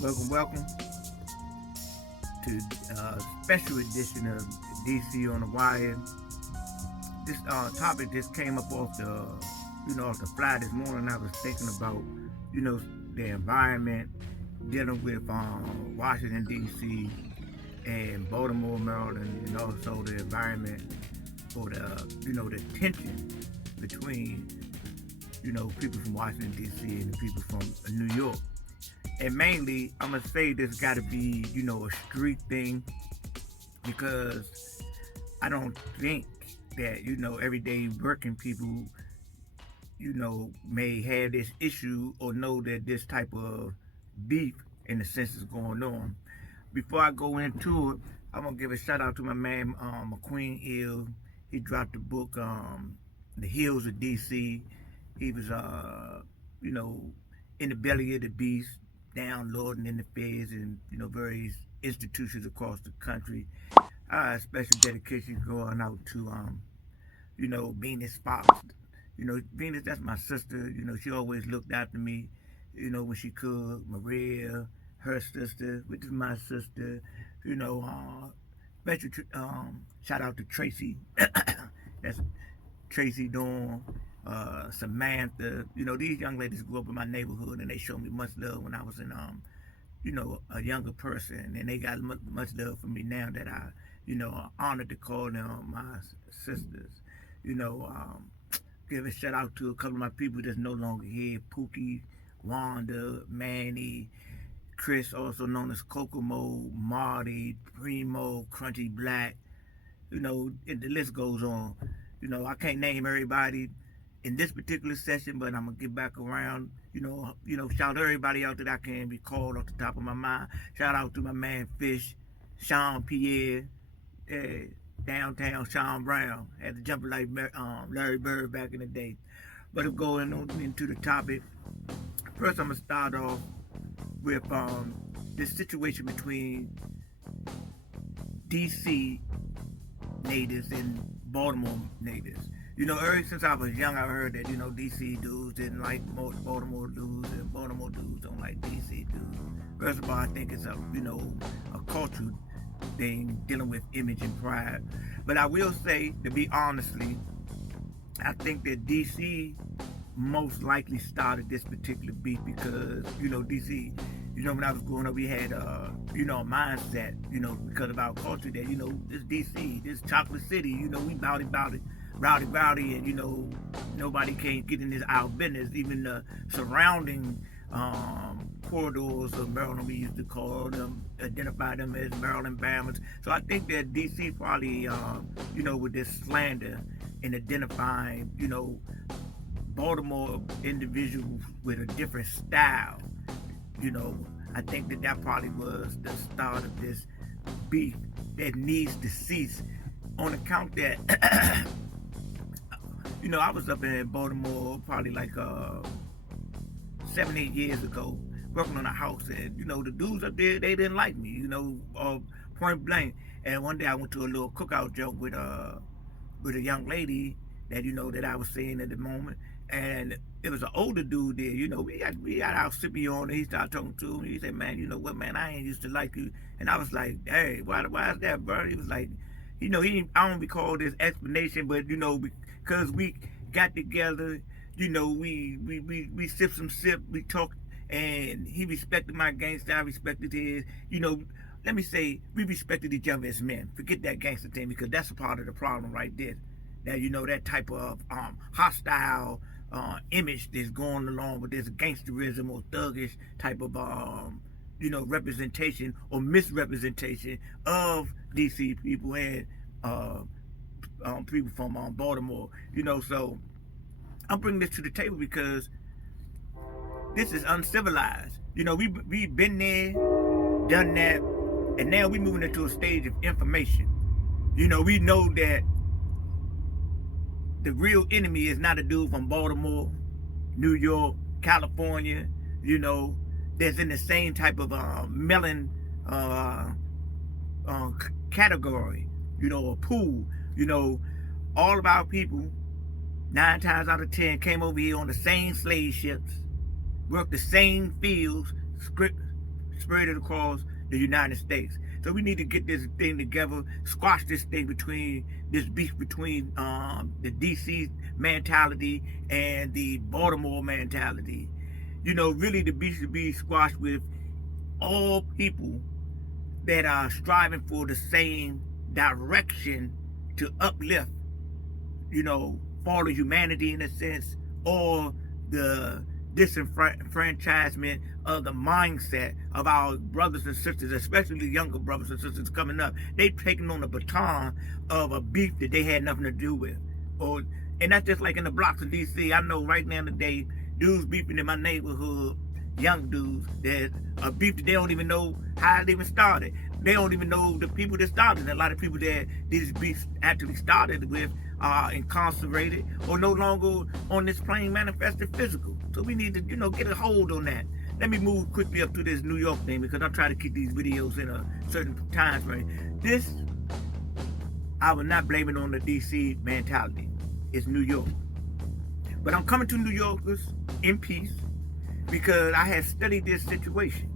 Welcome to special edition of DC on the Wire. This topic just came up off the fly this morning. I was thinking about, the environment dealing with Washington D.C. and Baltimore, Maryland, and also the environment or the tension between, people from Washington D.C. and the people from New York. And mainly, I'm going to say this got to be, a street thing, because I don't think that, everyday working people, may have this issue or know that this type of beef, in a sense, is going on. Before I go into it, I'm going to give a shout out to my man, McQueen Ill. He dropped the book, The Hills of DC. He was, in the belly of the beast, downloading in the feds and various institutions across the country. Special dedication going out to Venus Fox. Venus, that's my sister. She always looked after me. When she could. Maria, her sister, which is my sister. Special shout out to Tracy. That's Tracy Dawn. Samantha, these young ladies grew up in my neighborhood and they showed me much love when I was in, a younger person, and they got much love for me now that I, honored to call them my sisters. Give a shout out to a couple of my people that's no longer here: Pookie, Wanda, Manny, Chris, also known as Kokomo, Marty, Primo, Crunchy Black. The list goes on. I can't name everybody in this particular session, but I'm gonna get back around. Shout out everybody out that I can recall off the top of my mind. Shout out to my man Fish, Sean Pierre, downtown Sean Brown, had to jump like Larry Bird back in the day. But if going on into the topic, first I'm gonna start off with this situation between DC natives and Baltimore natives. Ever since I was young, I heard that, DC dudes didn't like most Baltimore dudes, and Baltimore dudes don't like DC dudes. First of all, I think it's a cultural thing dealing with image and pride. But I will say, to be honestly, I think that DC most likely started this particular beef because, DC, when I was growing up, we had, a mindset, because of our culture that, this DC, this chocolate city, we bout it. Rowdy, and nobody can get in our business. Even the surrounding corridors of Maryland, we used to call them, identify them as Maryland Bammers. So I think that DC probably, with this slander and identifying, Baltimore individuals with a different style, I think that probably was the start of this beef that needs to cease, on account that. I was up in Baltimore probably like 7-8 years ago, working on a house, and the dudes up there, they didn't like me, point blank. And one day I went to a little cookout joke with a young lady that that I was seeing at the moment, and it was an older dude there. We got our sippy on, and he started talking to me. He said, "Man, you know what, man? I ain't used to like you." And I was like, "Hey, why is that, bro?" He was like, I don't recall this explanation, but because we got together, we sipped some sip, we talked, and he respected my gangster, I respected his. Let me say, we respected each other as men. Forget that gangster thing, because that's a part of the problem right there. That that type of hostile image that's going along with this gangsterism or thuggish type of representation or misrepresentation of DC people and people from Baltimore. So I'm bringing this to the table because this is uncivilized. We've been there, done that, and now we're moving into a stage of information. We know that the real enemy is not a dude from Baltimore, New York, California, that's in the same type of melon category, or pool. All of our people, 9 times out of 10, came over here on the same slave ships, worked the same fields, spread it across the United States. So we need to get this thing together, squash this thing between this beef between the DC mentality and the Baltimore mentality. Really the beef should be squashed with all people that are striving for the same direction to uplift, fall of humanity in a sense, or the disenfranchisement of the mindset of our brothers and sisters, especially younger brothers and sisters coming up. They've taken on the baton of a beef that they had nothing to do with. And that's just like in the blocks of DC. I know right now today, dudes beefing in my neighborhood, young dudes that are beef that they don't even know how it even started. They don't even know the people that started. A lot of people that these beefs actually started with are incarcerated or no longer on this plane manifested physical. So we need to, get a hold on that. Let me move quickly up to this New York thing because I'm trying to keep these videos in a certain time frame. This, I will not blame it on the DC mentality. It's New York. But I'm coming to New Yorkers in peace because I have studied this situation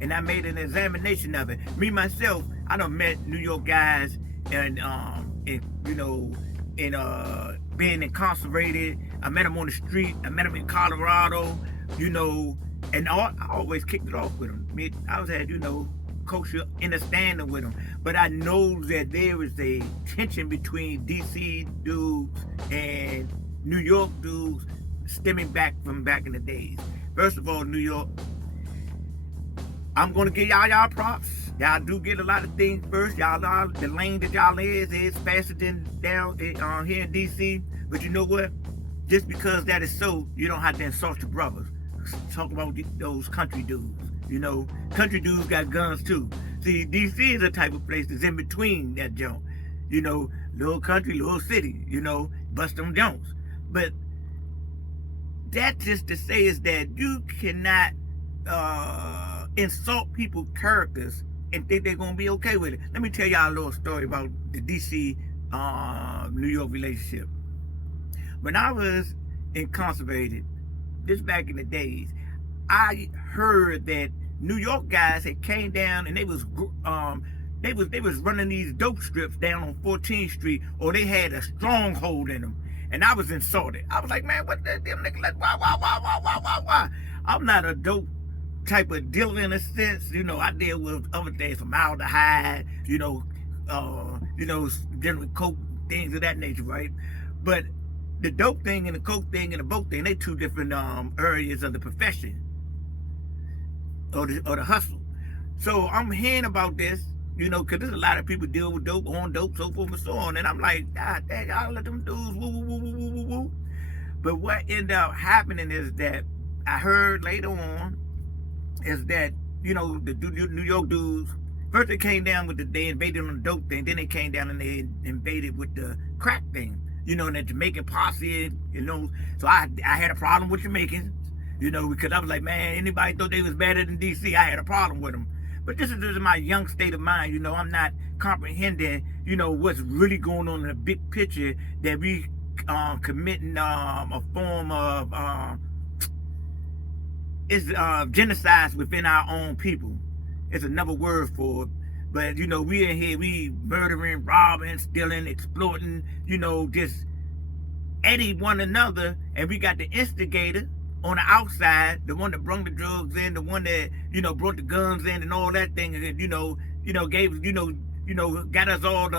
and I made an examination of it. Me, myself, I done met New York guys and, being incarcerated. I met them on the street. I met them in Colorado, and I always kicked it off with them. I was had, kosher understanding with them. But I know that there is a tension between DC dudes and New York dudes stemming back from back in the days. First of all, New York, I'm going to give y'all props. Y'all do get a lot of things first. Y'all are, the lane that y'all is faster than down here in DC. But you know what? Just because that is so, you don't have to insult your brothers. Talk about those country dudes. Country dudes got guns too. See, DC is a type of place that's in between that junk. Little country, little city, bust them junks. But that just to say is that you cannot insult people's characters and think they're going to be okay with it. Let me tell y'all a little story about the DC New York relationship. When I was incarcerated, this back in the days, I heard that New York guys had came down and they was running these dope strips down on 14th Street, or they had a stronghold in them. And I was insulted. I was like, man, what the damn nigga, like, why? I'm not a dope type of dealer in a sense. I deal with other things, formaldehyde, dealing with coke, things of that nature, right? But the dope thing and the coke thing and the boat thing, they two different areas of the profession or the hustle. So I'm hearing about this, because there's a lot of people deal with dope, on dope, so forth and so on. And I'm like, God dang, I'll let them dudes woo, woo, woo, woo, woo, woo, woo. But what ended up happening is that I heard later on is that, the New York dudes, first they came down with they invaded on the dope thing, then they came down and they invaded with the crack thing, and the Jamaican posse, So I had a problem with Jamaicans, because I was like, man, anybody thought they was better than DC, I had a problem with them. But this is my young state of mind, I'm not comprehending, what's really going on in the big picture, that we committing a form of genocide within our own people. It's another word for it. But, we in here, we murdering, robbing, stealing, exploiting, just aiding one another. And we got the instigator on the outside, the one that brought the drugs in, the one that, brought the guns in and all that thing. And, gave, got us all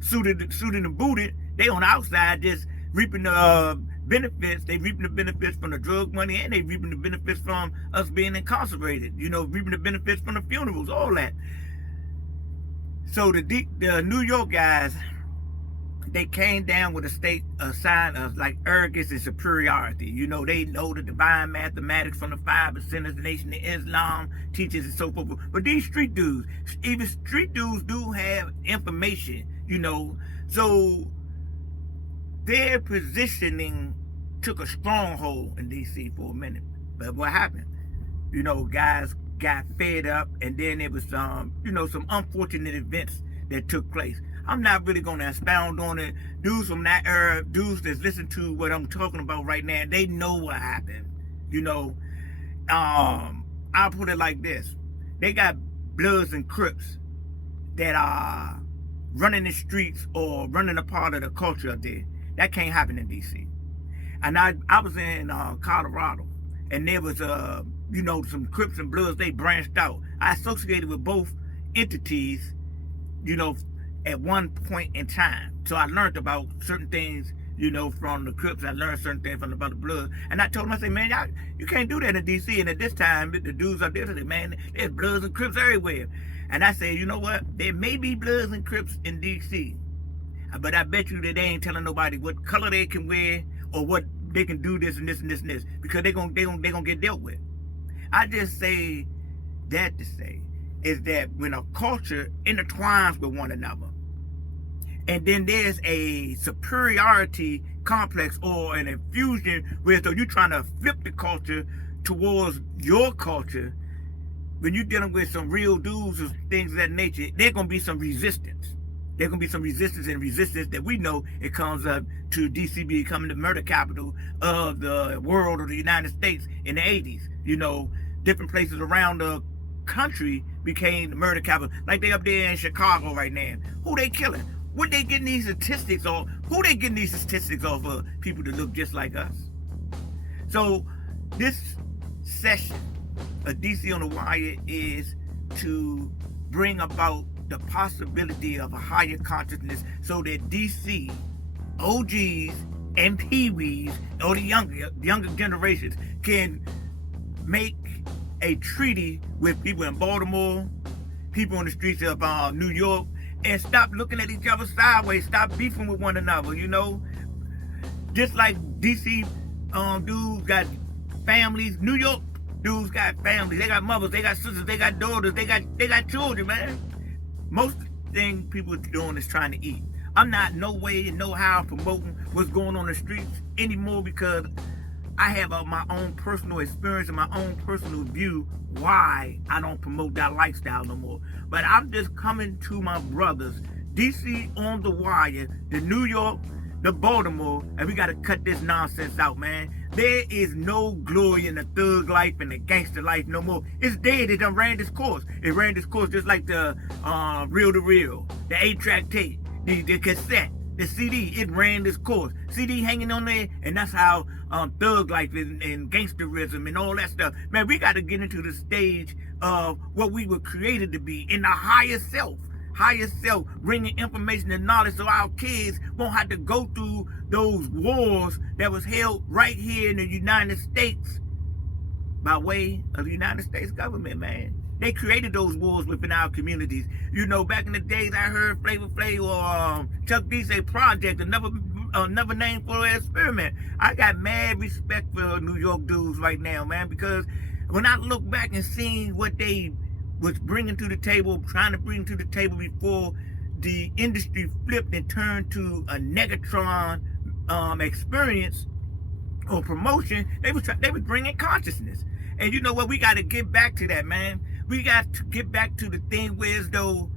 suited and booted. They on the outside just reaping the benefits. They reaping the benefits from the drug money, and they reaping the benefits from us being incarcerated. Reaping the benefits from the funerals, all that. So the New York guys, they came down with a sign of like arrogance and superiority. They know the divine mathematics from the 5%, the Nation of Islam teaches and so forth. But these street dudes, even street dudes do have information, So their positioning took a stronghold in DC for a minute. But what happened? Guys got fed up, and then there was some unfortunate events that took place. I'm not really going to expound on it. Dudes from that era, dudes that's listening to what I'm talking about right now, they know what happened. I'll put it like this. they got Bloods and Crips that are running the streets or running a part of the culture up there. That can't happen in DC. And I was in Colorado, and there was some Crips and Bloods. They branched out. I associated with both entities, at one point in time. So I learned about certain things, from the Crips. I learned certain things about the Bloods. And I told them, I said, man, you can't do that in D.C. And at this time, the dudes out there said, man, there's Bloods and Crips everywhere. And I said, you know what? There may be Bloods and Crips in D.C., but I bet you that they ain't telling nobody what color they can wear or what they can do this and this and this and this, because they're gonna get dealt with. I just say that to say is that when a culture intertwines with one another, and then there's a superiority complex or an infusion where so you're trying to flip the culture towards your culture, when you're dealing with some real dudes or things of that nature, there's gonna be some resistance. There's going to be some resistance that we know it comes up to DC becoming the murder capital of the world or the United States in the 80s. Different places around the country became the murder capital. Like they up there in Chicago right now. Who they killing? What they getting these statistics off? Who they getting these statistics off of? People that look just like us. So this session of DC on the Wire is to bring about the possibility of a higher consciousness so that DC OGs and peewees or the younger generations can make a treaty with people in Baltimore, people on the streets of New York, and stop looking at each other sideways, stop beefing with one another, Just like DC dudes got families, New York dudes got families, they got mothers, they got sisters, they got daughters, they got children, man. Most thing people are doing is trying to eat. I'm not no way and no how promoting what's going on in the streets anymore because I have my own personal experience and my own personal view why I don't promote that lifestyle no more. But I'm just coming to my brothers, DC on the Wire, the New York, the Baltimore, and we got to cut this nonsense out, man. There is no glory in the thug life and the gangster life no more. It's dead. It done ran this course. It ran this course just like the reel to reel, the 8-track tape, the cassette, the CD. It ran this course. CD hanging on there, and that's how thug life and gangsterism and all that stuff. Man, we got to get into the stage of what we were created to be in the higher self. Higher self, bringing information and knowledge so our kids won't have to go through those wars that was held right here in the United States by way of the United States government, man. They created those wars within our communities. Back in the days, I heard Flavor Flav or Chuck D say project, another name for an experiment. I got mad respect for New York dudes right now, man, because when I look back and seeing what they was bringing to the table, trying to bring to the table before the industry flipped and turned to a negatron experience or promotion, they was bringing consciousness. And you know what? We got to get back to that, man. We got to get back to the thing where as though,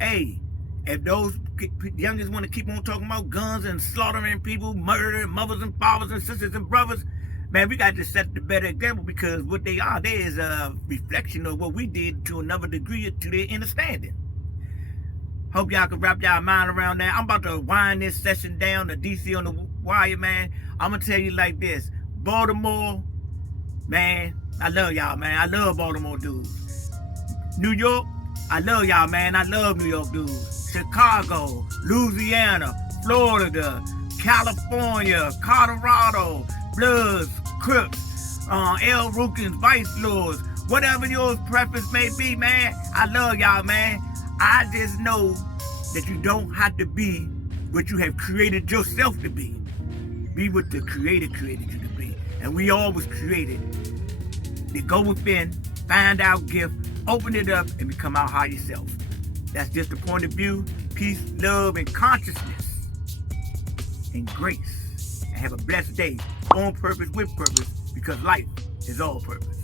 hey, if those youngins want to keep on talking about guns and slaughtering people, murdering mothers and fathers and sisters and brothers, man, we got to set the better example because what they are there is a reflection of what we did to another degree to their understanding. Hope y'all can wrap y'all mind around that. I'm about to wind this session down to DC on the Wire, man. I'm going to tell you like this. Baltimore, man, I love y'all, man. I love Baltimore dudes. New York, I love y'all, man. I love New York dudes. Chicago, Louisiana, Florida, California, Colorado, Bloods, Crips, El Rukins, Vice Lords, whatever your preference may be, man. I love y'all, man. I just know that you don't have to be what you have created yourself to be. Be what the Creator created you to be. And we all was created to go within, find our gift, open it up, and become our higher self. That's just the point of view. Peace, love, and consciousness, and grace. And have a blessed day on purpose, with purpose, because life is all purpose.